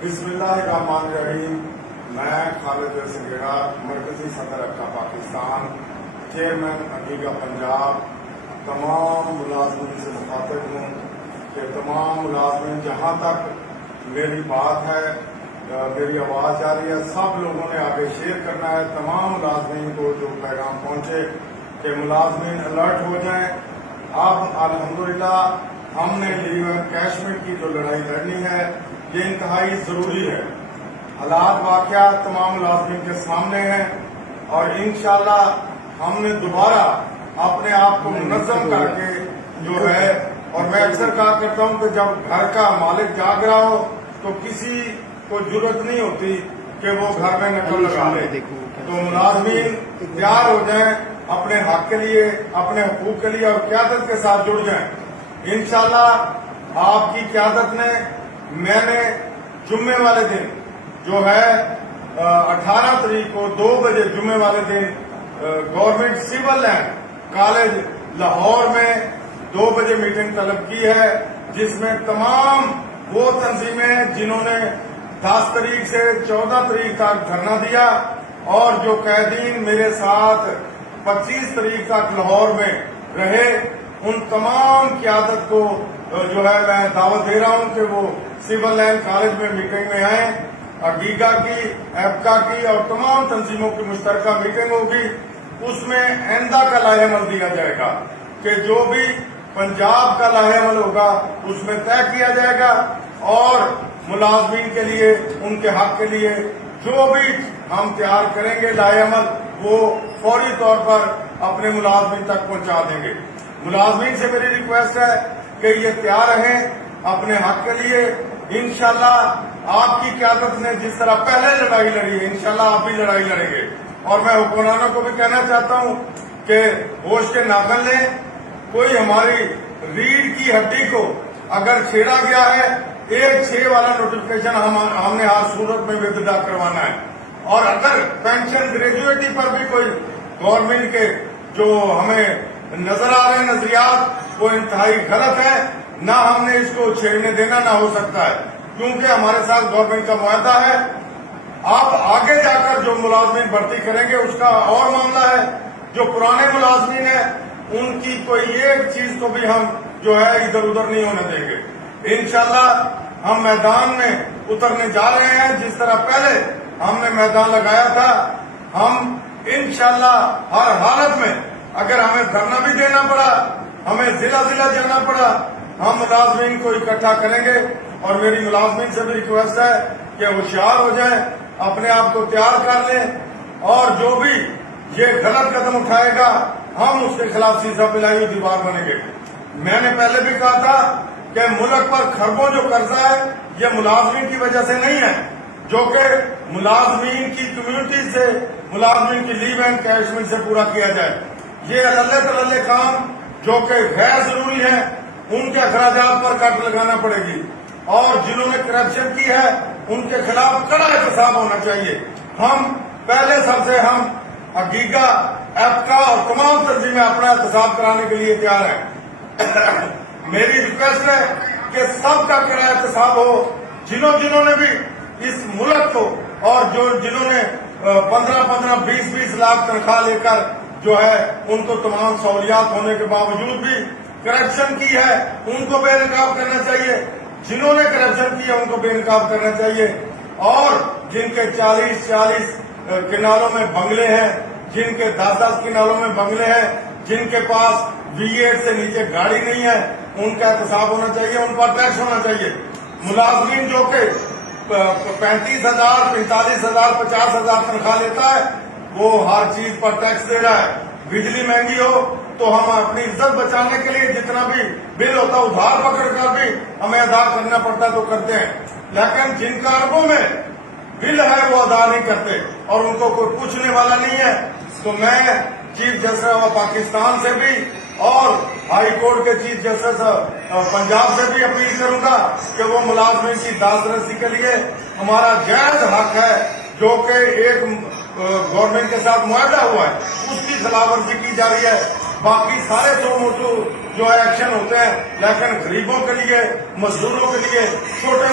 بسم اللہ الرحمن الرحیم۔ میں خالد سنگیڑا، مرکزی صدر ابکا پاکستان، چیئرمین عقیقہ پنجاب، تمام ملازمین سے مخاطب ہوں کہ تمام ملازمین جہاں تک میری بات ہے، میری آواز جا رہی ہے، سب لوگوں نے آگے شیئر کرنا ہے۔ تمام ملازمین کو جو پیغام پہنچے کہ ملازمین الرٹ ہو جائیں۔ اب الحمدللہ ہم نے لیو انکیشمنٹ کی جو لڑائی لڑنی ہے یہ انتہائی ضروری ہے۔ حالات واقعات تمام ملازمین کے سامنے ہیں اور انشاءاللہ ہم نے دوبارہ اپنے آپ کو منظم کر کے جو ہے، اور میں اکثر کہا کرتا ہوں کہ جب گھر کا مالک جاگ رہا ہو تو کسی کو ضرورت نہیں ہوتی کہ وہ گھر میں نقل لگا لے۔ تو ملازمین تیار ہو جائیں اپنے حق کے لیے، اپنے حقوق کے لیے، اور قیادت کے ساتھ جڑ جائیں۔ انشاءاللہ آپ کی قیادت نے، میں نے جمعے والے دن جو ہے 18 تاریخ کو 2 بجے جمعے والے دن government civil line college Lahore میں 2 بجے میٹنگ طلب کی ہے، جس میں تمام وہ تنظیمیں جنہوں نے 10 تاریخ سے 14 تاریخ تک دھرنا دیا اور جو قیدین میرے ساتھ 25 تاریخ تک لاہور میں رہے، ان تمام قیادت کو جو ہے میں دعوت دے رہا ہوں کہ وہ سول لائن کالج میں میٹنگ میں آئیں۔ عقیقہ کی، ایپکا کی اور تمام تنظیموں کی مشترکہ میٹنگ ہوگی۔ اس میں آئندہ کا لائحہ عمل دیا جائے گا کہ جو بھی پنجاب کا لائحہ عمل ہوگا اس میں طے کیا جائے گا، اور ملازمین کے لیے، ان کے حق کے لیے جو بھی ہم تیار کریں گے لائحہ عمل، وہ فوری طور پر اپنے ملازمین تک پہنچا دیں گے۔ ملازمین سے میری ریکویسٹ ہے کہ یہ تیار رہیں اپنے حق کے لیے۔ انشاءاللہ آپ کی قیادت نے جس طرح پہلے لڑائی لڑی ہے، انشاءاللہ آپ بھی لڑائی لڑیں گے۔ اور میں حکمرانوں کو بھی کہنا چاہتا ہوں کہ ہوش کے ناخن لیں، کوئی ہماری ریڑھ کی ہڈی کو اگر چھیڑا گیا ہے، 1/6 والا نوٹیفکیشن ہم نے ہر صورت میں ودڈرا کروانا ہے۔ اور اگر پینشن گریجویٹی پر بھی کوئی گورنمنٹ کے جو ہمیں نظر آ رہے ہیں نظریات، وہ انتہائی غلط ہے، نہ ہم نے اس کو چھیڑنے دینا، نہ ہو سکتا ہے، کیونکہ ہمارے ساتھ گورنمنٹ کا معاہدہ ہے۔ آپ آگے جا کر جو ملازمین بھرتی کریں گے اس کا اور معاملہ ہے۔ جو پرانے ملازمین ہیں ان کی کوئی ایک چیز کو بھی ہم جو ہے ادھر ادھر نہیں ہونے دیں گے۔ انشاءاللہ ہم میدان میں اترنے جا رہے ہیں، جس طرح پہلے ہم نے میدان لگایا تھا۔ ہم انشاءاللہ ہر حالت میں، اگر ہمیں دھرنا بھی دینا پڑا، ہمیں ضلع جانا پڑا، ہم ملازمین کو اکٹھا کریں گے۔ اور میری ملازمین سے بھی ریکویسٹ ہے کہ ہوشیار ہو جائیں، اپنے آپ کو تیار کر لیں، اور جو بھی یہ غلط قدم اٹھائے گا ہم اس کے خلاف سیسا پلائی ہوئی دیوار بنیں گے۔ میں نے پہلے بھی کہا تھا کہ ملک پر خربوں جو قرضہ ہے یہ ملازمین کی وجہ سے نہیں ہے، جو کہ ملازمین کی کمیونٹی سے، ملازمین کی لیو انکیشمنٹ سے پورا کیا جائے۔ یہ اللہ تللے کام جو کہ غیر ضروری ہیں ان کے اخراجات پر کٹ لگانا پڑے گی، اور جنہوں نے کرپشن کی ہے ان کے خلاف کڑا احتساب ہونا چاہیے۔ ہم پہلے سب سے ہم عقیقہ، ایپکا اور تمام تنظیمیں اپنا احتساب کرانے کے لیے تیار ہیں۔ میری ریکویسٹ ہے کہ سب کا کڑا احتساب ہو، جنہوں نے بھی اس ملک کو، اور جنہوں نے 15-15 20-20 لاکھ تنخواہ لے کر جو ہے ان کو تمام سہولیات ہونے کے باوجود بھی کرپشن کی ہے، ان کو بے نقاب کرنا چاہیے۔ جنہوں نے کرپشن کی ہے ان کو بے نقاب کرنا چاہیے، اور جن کے 40 کنالوں میں بنگلے ہیں، جن کے 10 کنالوں میں بنگلے ہیں، جن کے پاس V8 سے نیچے گاڑی نہیں ہے، ان کا احتساب ہونا چاہیے، ان پر ٹیکس ہونا چاہیے۔ ملازمین جو کہ 35,000 45,000 50,000 تنخواہ لیتا ہے، وہ ہر چیز پر ٹیکس دے رہا ہے۔ بجلی مہنگی ہو تو ہم اپنی عزت بچانے کے لیے جتنا بھی بل ہوتا ہے ادھار پکڑ کر بھی ہمیں ادا کرنا پڑتا تو کرتے ہیں، لیکن جن کا اربوں میں بل ہے وہ ادا نہیں کرتے اور ان کو کوئی پوچھنے والا نہیں ہے۔ تو میں چیف جسٹس آف پاکستان سے بھی اور ہائی کورٹ کے چیف جسٹس پنجاب سے بھی اپیل کروں گا کہ وہ ملازمین کی دسترسی کے لیے ہمارا جائز حق ہے جو کہ ایک گورنمنٹ کے ساتھ معاہدہ ہوا ہے اس کی خلاف ورزی کی جا رہی ہے۔ باقی سارے سو موٹو جو ایکشن ہوتے ہیں، لیکن غریبوں کے لیے، مزدوروں کے لیے، چھوٹے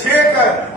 6